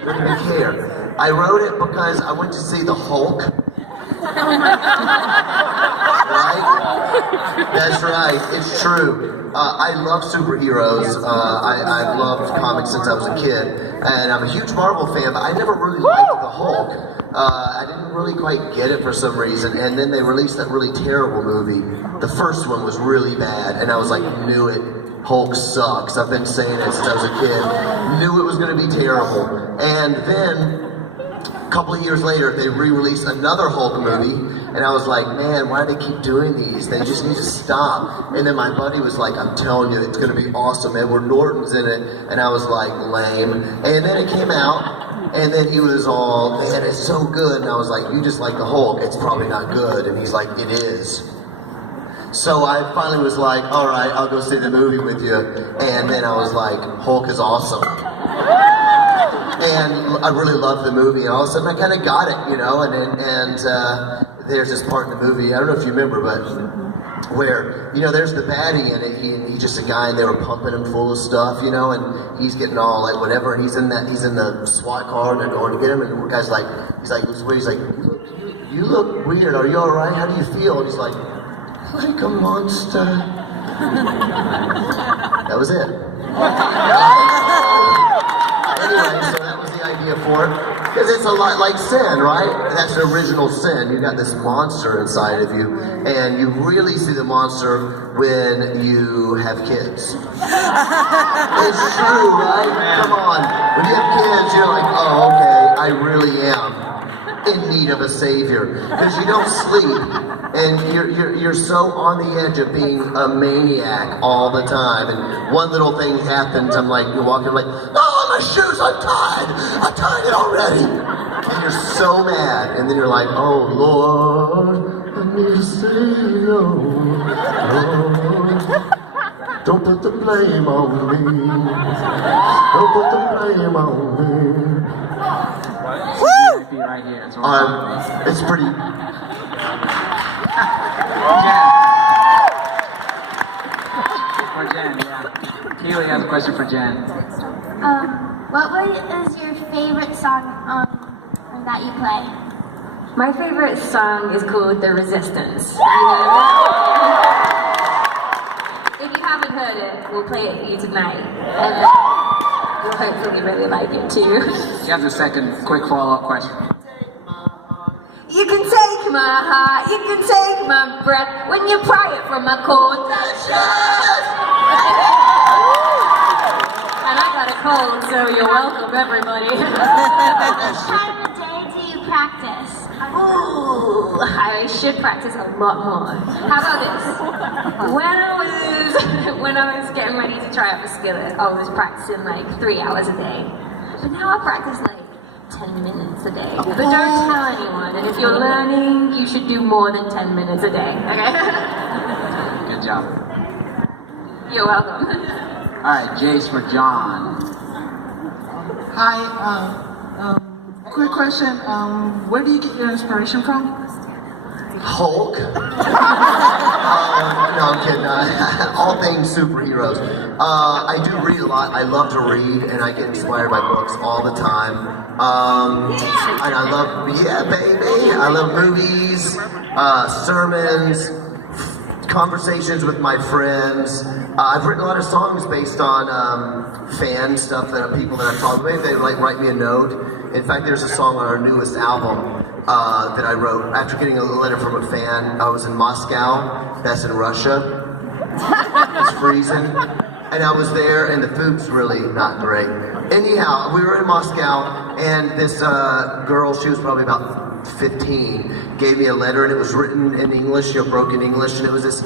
Didn't even care. I wrote it because I went to see the Hulk. Right? That's right. It's true. I love superheroes. I've loved comics since I was a kid, and I'm a huge Marvel fan. But I never really liked the Hulk. I didn't really quite get it for some reason. And then they released that really terrible movie. The first one was really bad, and I was like, knew it. Hulk sucks. I've been saying it since I was a kid. Knew it was going to be terrible. And then, a couple of years later, they re-released another Hulk movie, and I was like, man, why do they keep doing these? They just need to stop. And then my buddy was like, I'm telling you, it's going to be awesome. Edward Norton's in it. And I was like, lame. And then it came out, and then he was all, man, it's so good. And I was like, you just like the Hulk. It's probably not good. And he's like, it is. So I finally was like, all right, I'll go see the movie with you. And then I was like, Hulk is awesome. And I really loved the movie. And all of a sudden I kind of got it, you know. And there's this part in the movie, I don't know if you remember, but where, you know, there's the baddie in it. He's just a guy, and they were pumping him full of stuff, you know. And he's getting all like whatever. And he's in the SWAT car, and they're going to get him. And the guy's like, looks weird. He's like, you look weird. Are you all right? How do you feel? And he's like a monster. That was it. Anyway, so that was the idea for it. Because it's a lot like sin, right? That's the original sin. You've got this monster inside of you. And you really see the monster when you have kids. It's true, right? Come on. When you have kids, you're like, oh, okay, I really am in need of a savior, because you don't sleep, and you're so on the edge of being a maniac all the time. And one little thing happens, I'm like, you're walking like, oh, my shoes, I'm tied it already. And you're so mad, and then you're like, oh Lord, I need a savior. Oh, don't put the blame on me. Don't put the blame on me. Right here. It's pretty. Jen. For Jen, yeah. Keely has a question for Jen. What is your favorite song that you play? My favorite song is called The Resistance. If you haven't heard it, we'll play it for you tonight. And you'll hopefully really like it too. You have a second quick follow-up question. You can take my heart, you can take my breath when you pry it from my cold chest. And I got a cold, so you're welcome, everybody. What time of day do you practice? Ooh, I should practice a lot more. How about this? When I was getting ready to try out for Skillet, I was practicing like 3 hours a day. But now I practice like 10 minutes a day. But don't tell anyone. And if you're learning, you should do more than 10 minutes a day. Okay? Good job. You're welcome. All right, Jace for John. Hi, quick question. Where do you get your inspiration from? Hulk. No, I'm kidding. All things superheroes. I do read a lot. I love to read, and I get inspired by books all the time. And I love, yeah, baby. I love movies, sermons, conversations with my friends. I've written a lot of songs based on fan stuff that people that I've talked with. They like write me a note. In fact, there's a song on our newest album that I wrote after getting a letter from a fan. I was in Moscow, that's in Russia. It's freezing. And I was there, and the food's really not great. Anyhow, we were in Moscow, and this girl, she was probably about 15, gave me a letter, and it was written in English, broken English, and it was this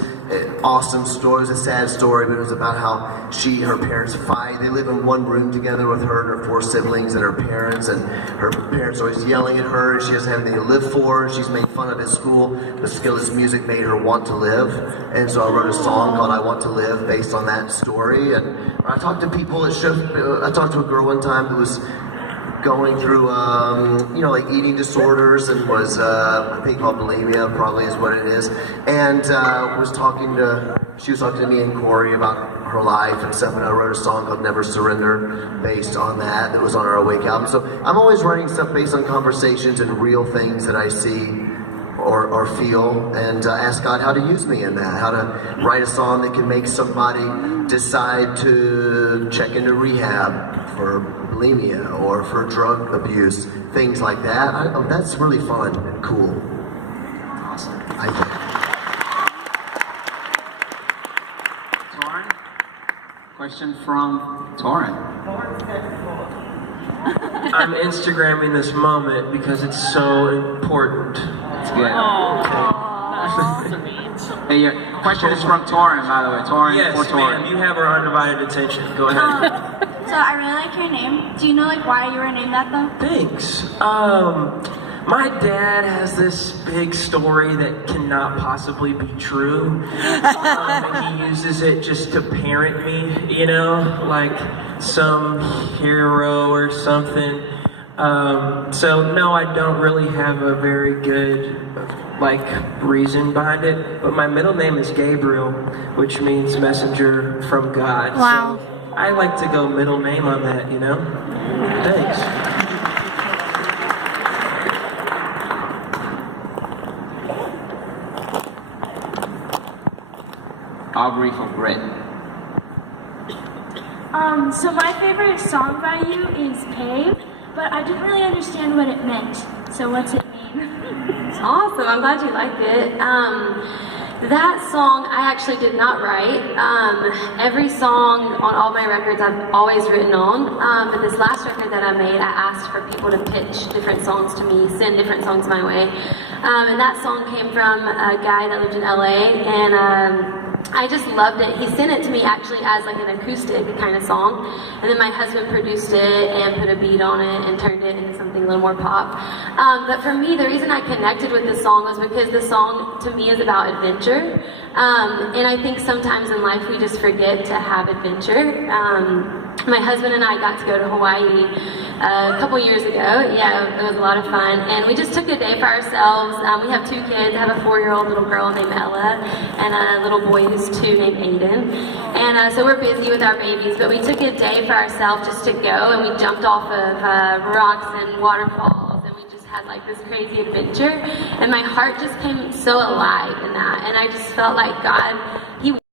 awesome story. It was a sad story, but it was about how her parents fight. They live in one room together with her and her 4 siblings and her parents, and her parents are always yelling at her, and she doesn't have anything to live for. She's made fun of at school, but Skillet's music made her want to live, and so I wrote a song called I Want to Live based on that story. And I talked to people at I talked to a girl one time who was going through, like eating disorders, and was, I think called bulimia, probably is what it is, and she was talking to me and Corey about her life and stuff, and I wrote a song called Never Surrender based on that was on our Awake album. So I'm always writing stuff based on conversations and real things that I see or feel, and ask God how to use me in that, how to write a song that can make somebody decide to check into rehab for bulimia or for drug abuse, things like that. That's really fun and cool. Awesome. I think. Torin? Question from Torin. I'm Instagramming this moment because it's so important. That's good. Hey, your question is from Torin, by the way. Torin Yes, for Torin. ma'am, you have our undivided attention. Go ahead. So I really like your name. Do you know like why you were named that though? Thanks. My dad has this big story that cannot possibly be true. And he uses it just to parent me, you know, like some hero or something. So no, I don't really have a very good reason behind it, but my middle name is Gabriel, which means messenger from God. Wow. So I like to go middle name on that, you know? Thanks. Aubrey from Grit. So my favorite song by you is Pave, but I didn't really understand what it meant. So what's it mean? Awesome, I'm glad you liked it. That song I actually did not write. Every song on all my records I've always written on, but this last record that I made, I asked for people to pitch different songs to me, send different songs my way. And that song came from a guy that lived in LA, and I just loved it. He sent it to me actually as like an acoustic kind of song, and then my husband produced it and put a beat on it and turned it into something a little more pop. But for me, the reason I connected with this song was because the song to me is about adventure, and I think sometimes in life we just forget to have adventure. My husband and I got to go to Hawaii a couple years ago. Yeah, it was a lot of fun, and we just took a day for ourselves. We have 2 kids. I have a 4-year-old little girl named Ella and a little boy who's 2 named Aiden. And so we're busy with our babies, but we took a day for ourselves just to go, and we jumped off of rocks and waterfalls, and we just had like this crazy adventure. And my heart just came so alive in that, and I just felt like God, He